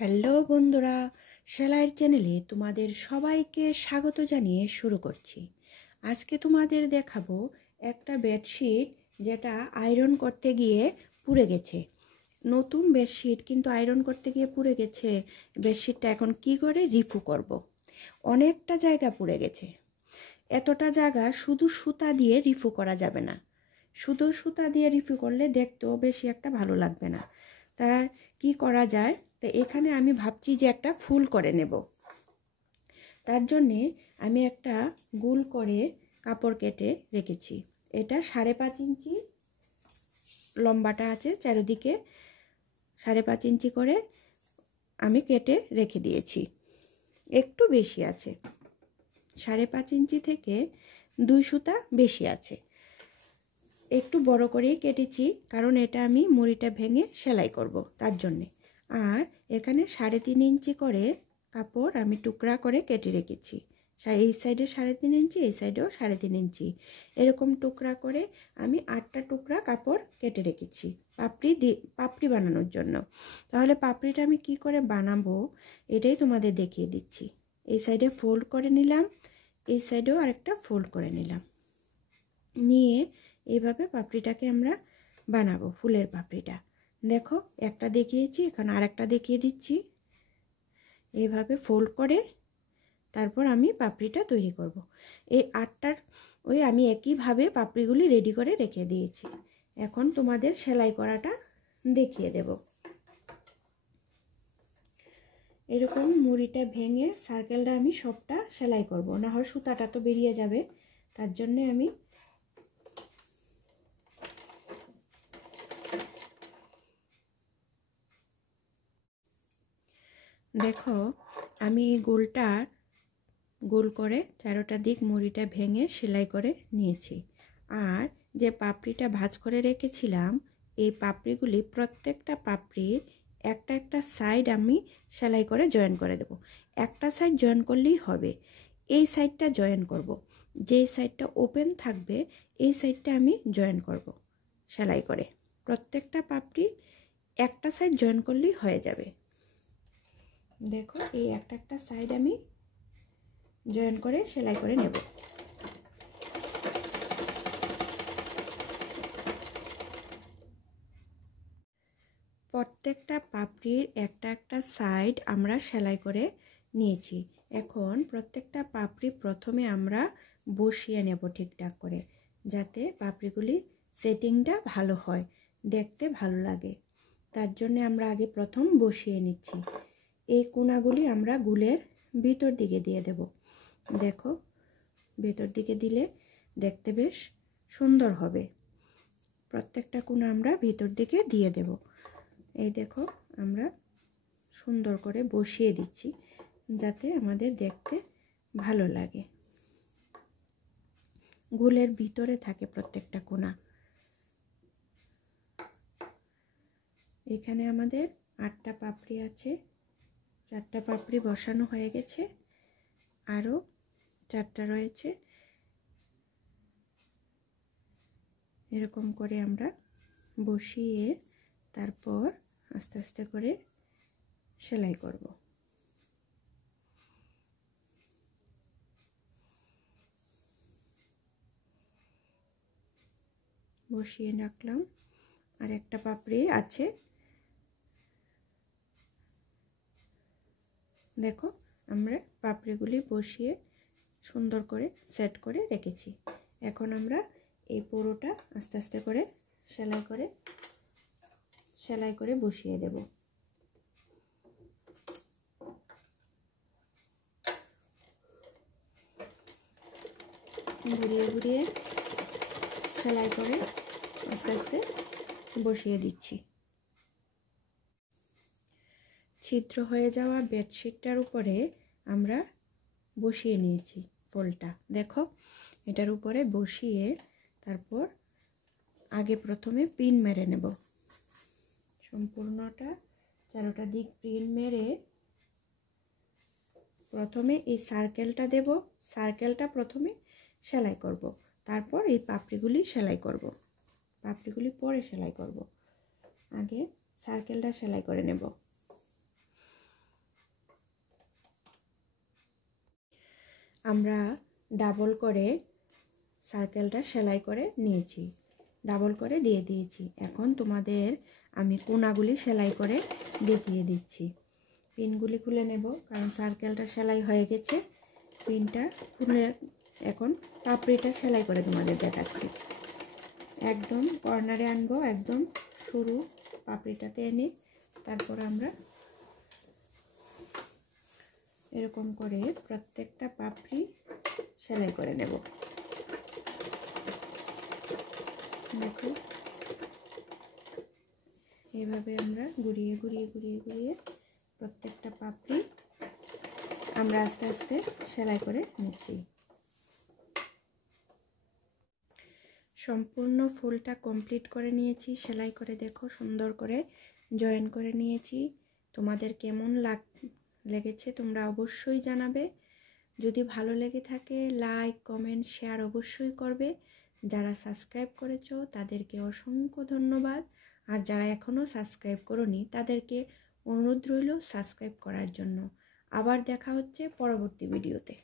Hello বন্ধুরা, সেলাইয়ের চ্যানেলে তোমাদের সবাইকে স্বাগত জানিয়ে শুরু করছি। আজকে তোমাদের দেখাবো একটা বেডশিট যেটা আয়রন করতে গিয়ে পুড়ে গেছে। নতুন বেডশিট কিন্তু আয়রন করতে গিয়ে পুড়ে গেছে। বেডশিটটা এখন কি করে রিফু করব। অনেকটা জায়গা পুড়ে গেছে। এতটা জায়গা শুধু সুতা দিয়ে রিফু করা যাবে না। শুধু সুতা দিয়ে রিফু করলে দেখতেও বেশি একটা ভালো লাগবে না। তা কি করা যায়? তো এখানে আমি ভাবছি যে একটা ফুল করে নেব। তার জন্যে আমি একটা গোল করে কাপড় কেটে রেখেছি। এটা 5.5 ইঞ্চি লম্বাটা আছে, চারিদিকে 5.5 ইঞ্চি করে আমি কেটে রেখে দিয়েছি। একটু বেশি আছে, 5.5 ইঞ্চি থেকে 2 সুতা বেশি আছে। একটু বড় করেই কেটেছি, কারণ এটা আমি মুড়িটা ভেঙে সেলাই করব তার জন্যে। আর এখানে 3.5 ইঞ্চি করে কাপড় আমি টুকরা করে কেটে রেখেছি। এই সাইডে 3.5 ইঞ্চি, এই সাইডেও 3.5 ইঞ্চি, এরকম টুকরা করে আমি 8টা টুকরা কাপড় কেটে রেখেছি পাপড়ি বানানোর জন্য। তাহলে পাপড়িটা আমি কি করে বানাবো এটাই তোমাদের দেখিয়ে দিচ্ছি। এই সাইডে ফোল্ড করে নিলাম, এই সাইডেও আরেকটা ফোল্ড করে নিলাম, নিয়ে এইভাবে পাপড়িটাকে আমরা বানাবো, ফুলের পাপড়িটা। দেখো, একটা দেখিয়েছি, এখন আরেকটা দেখিয়ে দিচ্ছি। এইভাবে ফোল্ড করে তারপর আমি পাপড়িটা তৈরি করব। এই 8টার আমি একইভাবে পাপড়িগুলি রেডি করে রেখে দিয়েছি। এখন তোমাদের সেলাই করাটা দেখিয়ে দেব। এরকম মুড়িটা ভেঙে সার্কেলটা আমি সবটা সেলাই করব, না হয় সুতাটা তো বেরিয়ে যাবে। তার জন্যে আমি দেখো, আমি গোল করে চারোটা দিক মুড়িটা ভেঙে সেলাই করে নিয়েছি। আর যে পাপড়িটা ভাঁজ করে রেখেছিলাম, এই পাপড়িগুলি প্রত্যেকটা পাপড়ির একটা একটা সাইড আমি সেলাই করে জয়েন করে দেব। একটা সাইড জয়েন করলেই হবে, এই সাইডটা জয়েন করব। যেই সাইডটা ওপেন থাকবে এই সাইডটা আমি জয়েন করব সেলাই করে। প্রত্যেকটা পাপড়ি একটা সাইড জয়েন করলেই হয়ে যাবে। দেখো, এই একটা একটা সাইড আমি জয়েন করে সেলাই করে নেব। প্রত্যেকটা পাপড়ির একটা একটা সাইড আমরা সেলাই করে নিয়েছি। এখন প্রত্যেকটা পাপড়ি প্রথমে আমরা বসিয়ে নেব ঠিকঠাক করে, যাতে পাপড়িগুলি সেটিংটা ভালো হয়, দেখতে ভালো লাগে। তার জন্য আমরা আগে প্রথম বসিয়ে নিচ্ছি। এই কোণাগুলি আমরা গুলের ভিতর দিকে দিয়ে দেব। দেখো, ভেতর দিকে দিলে দেখতে বেশ সুন্দর হবে। প্রত্যেকটা কোণা আমরা ভিতর দিকে দিয়ে দেব। এই দেখো, আমরা সুন্দর করে বসিয়ে দিচ্ছি যাতে আমাদের দেখতে ভালো লাগে। গোলের ভিতরে থাকে প্রত্যেকটা কোণা। এখানে আমাদের 8টা পাপড়ি আছে, 4টা পাপড়ি বসানো হয়ে গেছে, আরও 4টা রয়েছে। এরকম করে আমরা বসিয়ে তারপর আস্তে আস্তে করে সেলাই করব। বসিয়ে রাখলাম, আর একটা পাপড়ি আছে। দেখো, আমরা পাপড়িগুলি বসিয়ে সুন্দর করে সেট করে রেখেছি। এখন আমরা এই পুরোটা আস্তে আস্তে করে সেলাই করে বসিয়ে দেব। ঘুরিয়ে ঘুরিয়ে সেলাই করে আস্তে আস্তে বসিয়ে দিচ্ছি। ছিদ্র হয়ে যাওয়া বেডশিটটার উপরে আমরা বসিয়ে নিয়েছি ফোল্ডটা। দেখো, এটার উপরে বসিয়ে তারপর আগে প্রথমে পিন মেরে নেব। সম্পূর্ণটা চারোটা দিক পিন মেরে প্রথমে এই সার্কেলটা দেব। সার্কেলটা প্রথমে সেলাই করব, তারপর এই পাপড়িগুলি সেলাই করব। পাপড়িগুলি পরে সেলাই করব, আগে সার্কেলটা সেলাই করে নেব। আমরা ডাবল করে সার্কেলটা সেলাই করে নিয়েছি, ডাবল করে দিয়ে দিয়েছি। এখন তোমাদের আমি কোনাগুলি সেলাই করে দেখিয়ে দিচ্ছি। পিনগুলি খুলে নেব, কারণ সার্কেলটা সেলাই হয়ে গেছে। পিনটা খুলে এখন পাপড়িটা সেলাই করে তোমাদের দেখাচ্ছি। একদম কর্নারে আনবো, একদম সরু পাপড়িটাতে এনে তারপর আমরা এরকম করে প্রত্যেকটা পাপড়ি সেলাই করে নেব। দেখো এইভাবে আমরা ঘুরিয়ে ঘুরিয়ে ঘুরিয়ে ঘুরিয়ে প্রত্যেকটা পাপড়ি আমরা আস্তে আস্তে সেলাই করে নিচ্ছি। সম্পূর্ণ ফুলটা কমপ্লিট করে নিয়েছি, সেলাই করে দেখো সুন্দর করে জয়েন করে নিয়েছি। তোমাদের কেমন লেগেছে তোমরা অবশ্যই জানাবে। যদি ভালো লেগে থাকে লাইক কমেন্ট শেয়ার অবশ্যই করবে। যারা সাবস্ক্রাইব করেছো তাদেরকে অসংখ্য ধন্যবাদ, আর যারা এখনও সাবস্ক্রাইব করোনি তাদেরকে অনুরোধ রইল সাবস্ক্রাইব করার জন্য। আবার দেখা হচ্ছে পরবর্তী ভিডিওতে।